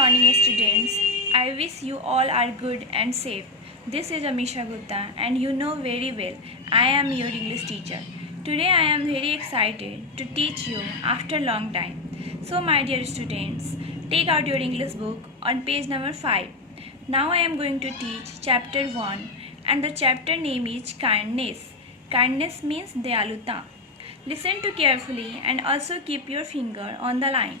morning, students. I wish you all are good and safe. This is Amisha Gupta, and you know very well I am your English teacher. Today I am very excited to teach you after a long time. So, my dear students, take out your English book on page number 5. Now I am going to teach chapter 1, and the chapter name is kindness. Kindness means dayaluta. Listen to carefully and also keep your finger on the line.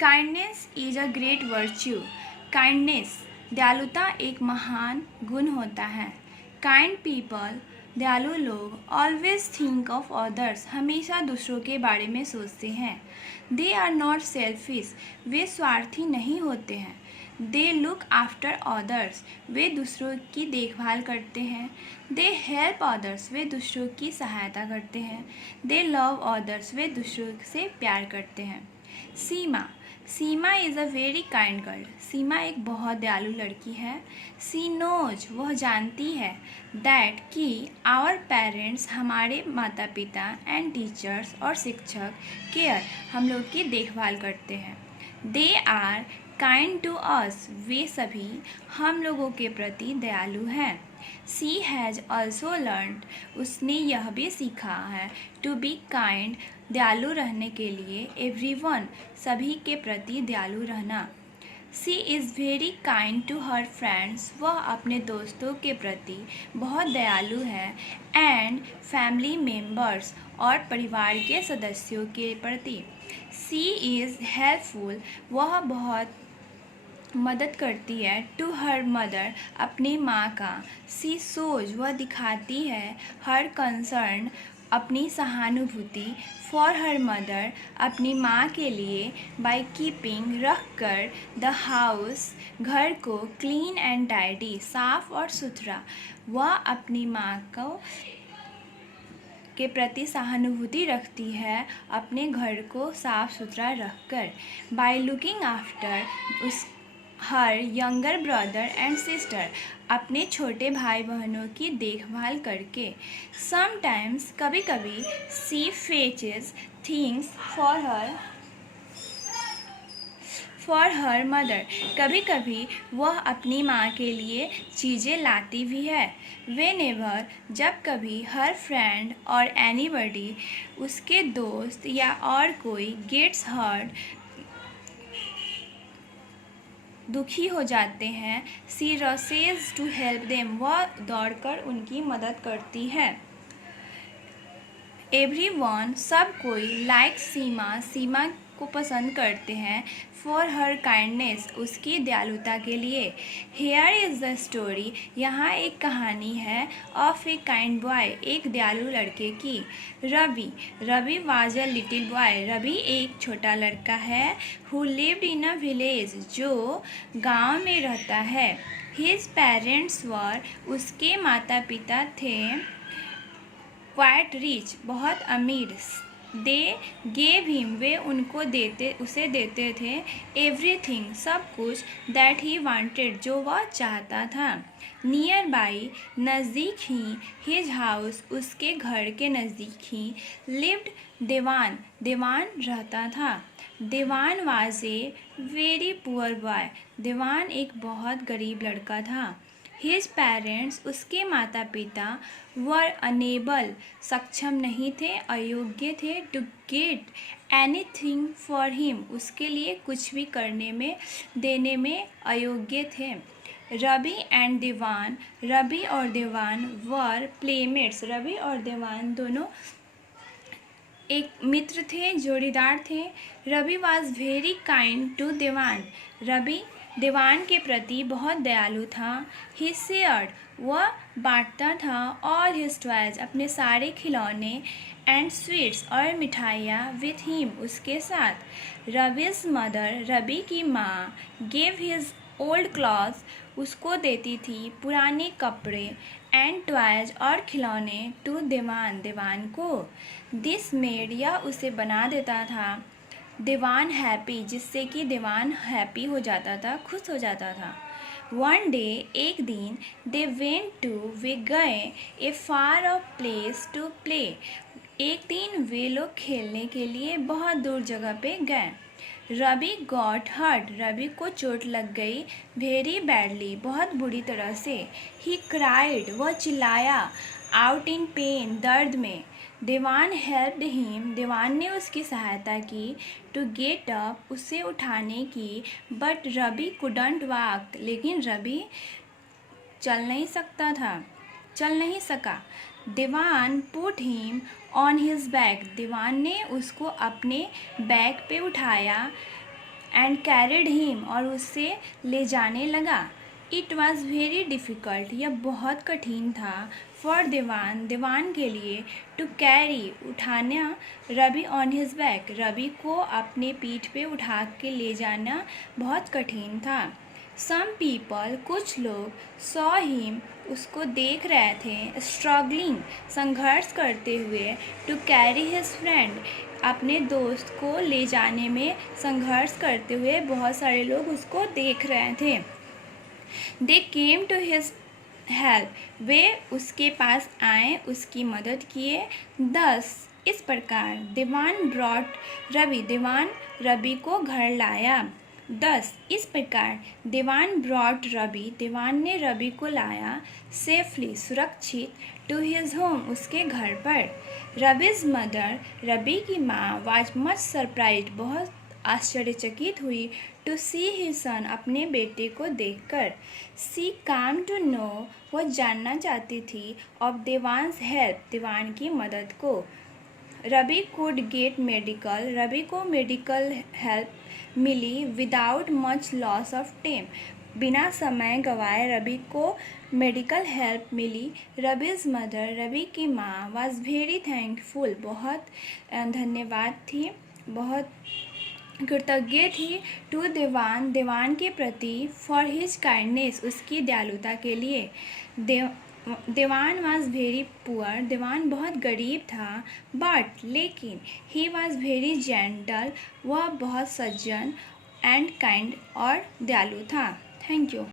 Kindness is a great virtue. Kindness दयालुता एक महान गुण होता है. Kind people दयालु लोग always think of others हमेशा दूसरों के बारे में सोचते हैं. दे आर नॉट सेल्फिश वे स्वार्थी नहीं होते हैं. दे लुक आफ्टर अदर्स वे दूसरों की देखभाल करते हैं. दे हेल्प अदर्स वे दूसरों की सहायता करते हैं. दे लव अदर्स वे दूसरों से प्यार करते हैं. Seema is a very kind girl. Seema एक बहुत दयालु लड़की है. सी नोज वह जानती है. दैट कि आवर पेरेंट्स हमारे माता पिता एंड टीचर्स और शिक्षक केयर हम लोग की देखभाल करते हैं. They are kind to us वे सभी हम लोगों के प्रति दयालु हैं. सी हैज़ ऑल्सो लर्नड उसने यह भी सीखा है. टू बी काइंड दयालु रहने के लिए. एवरीवन सभी के प्रति दयालु रहना. She is very kind to her friends वह अपने दोस्तों के प्रति बहुत दयालु है. एंड फैमिली मेम्बर्स और परिवार के सदस्यों के प्रति. सी इज़ हेल्पफुल वह बहुत मदद करती है. टू हर मदर अपनी माँ का. सी सोज वह दिखाती है. हर कंसर्न अपनी सहानुभूति. फॉर हर मदर अपनी माँ के लिए. बाय कीपिंग रख कर. द हाउस घर को. क्लीन एंड टाइडी साफ और सुथरा वह अपनी माँ को के प्रति सहानुभूति रखती है अपने घर को साफ सुथरा रख कर. बाय लुकिंग आफ्टर उस her younger brother and sister अपने छोटे भाई बहनों की देखभाल करके. समटाइम्स कभी कभी. She fetches things for her mother कभी कभी वह अपनी माँ के लिए चीज़ें लाती भी है. व्हेनेवर जब कभी. हर फ्रेंड और एनीबडी उसके दोस्त या और कोई. गेट्स हर्ट दुखी हो जाते हैं. सी रसेज टू हेल्प देम वह दौड़कर उनकी मदद करती है. एवरीवन सब कोई. लाइक सीमा को पसंद करते हैं. फॉर हर काइंडनेस उसकी दयालुता के लिए. हेयर इज़ द स्टोरी यहाँ एक कहानी है. ऑफ ए काइंड बॉय एक दयालु लड़के की. Ravi was a little boy Ravi एक छोटा लड़का है. Who lived in a village जो गांव में रहता है. हिज पेरेंट्स वर उसके माता पिता थे. क्वाइट रिच बहुत अमीर. दे गेव हिम वे उसे देते थे. एवरीथिंग सब कुछ. दैट ही वांटेड जो वह चाहता था. नियर बाई नज़दीक ही. हिज हाउस उसके घर के नज़दीक ही. लिव्ड देवान रहता था. देवान was a very poor boy देवान एक बहुत गरीब लड़का था. हिज पेरेंट्स उसके माता पिता. वर अनेबल सक्षम नहीं थे. अयोग्य थे. To get anything for him उसके लिए कुछ भी देने में अयोग्य थे. रवि और देवान वर प्लेमेट्स रवि और देवान दोनों एक मित्र थे. जोड़ीदार थे. Ravi was very kind to Devan Ravi देवान के प्रति बहुत दयालु था. ही शेयर्ड वह बांटता था. ऑल हिज टॉयज अपने सारे खिलौने. एंड स्वीट्स और मिठाइयाँ. विथ हिम उसके साथ. रविज मदर रवि की माँ. गेव हिज ओल्ड क्लॉथ्स उसको देती थी पुराने कपड़े. एंड टॉयज और खिलौने. टू देवान को. दिस मेड यह उसे बना देता था. देवान हैप्पी जिससे कि देवान हैप्पी हो जाता था खुश हो जाता था. वन डे एक दिन. दे वेंट टू वे गए. ए फार ऑफ प्लेस टू प्ले एक दिन वे लोग खेलने के लिए बहुत दूर जगह पे गए. रवि गॉट हर्ट, रवि को चोट लग गई। वेरी बैडली, बहुत बुरी तरह से। ही क्राइड, वह चिल्लाया। आउट इन पेन, दर्द में। देवान हेल्प्ड हिम, देवान ने उसकी सहायता की। टू गेट अप, उसे उठाने की। बट रवि कुडंट वॉक, लेकिन रवि चल नहीं सका। Diwan put him on his back, Diwan ने उसको अपने बैक पे उठाया। एंड कैरिड हिम, और उससे ले जाने लगा। इट वॉज़ वेरी डिफ़िकल्ट, यह बहुत कठिन था। फॉर दीवान, दीवान के लिए। टू कैरी, उठाना Ravi on his back, Ravi को अपने पीठ पे उठा के ले जाना बहुत कठिन था। सम पीपल, कुछ लोग। सॉ हिम, उसको देख रहे थे। स्ट्रगलिंग, संघर्ष करते हुए। टू कैरी हिज फ्रेंड, अपने दोस्त को ले जाने में संघर्ष करते हुए बहुत सारे लोग उसको देख रहे थे। दे केम टू हिज हेल्प, वे उसके पास आए, उसकी मदद किए। दस, इस प्रकार। दीवान ब्रॉट रवि, दीवान रवि को घर लाया। 10, इस प्रकार। दीवान ब्रॉट रवि, दीवान ने रवि को लाया। सेफली, सुरक्षित। टू हिज होम, उसके घर पर। रविज मदर, रवि की माँ। वाज मच सरप्राइज, बहुत आश्चर्यचकित हुई। टू सी हिज सन, अपने बेटे को देखकर। सी काम टू नो, वह जानना चाहती थी। ऑफ दीवान्स हेल्प, दीवान की मदद को। Ravi could get medical, Ravi को मेडिकल हेल्प मिली। Without much loss of time, बिना समय गंवाए रवि को मेडिकल हेल्प मिली। रविज मदर, रवि की माँ। वाज वेरी थैंकफुल, बहुत धन्यवाद थी, बहुत कृतज्ञ थी। टू दीवान, दीवान के प्रति। फॉर हिज काइंडनेस, उसकी दयालुता के लिए। दीवान वॉज वेरी पुअर, दीवान बहुत गरीब था। बट, लेकिन। ही वॉज वेरी जेंटल, वह बहुत सज्जन। एंड काइंड, और दयालु था। Thank you.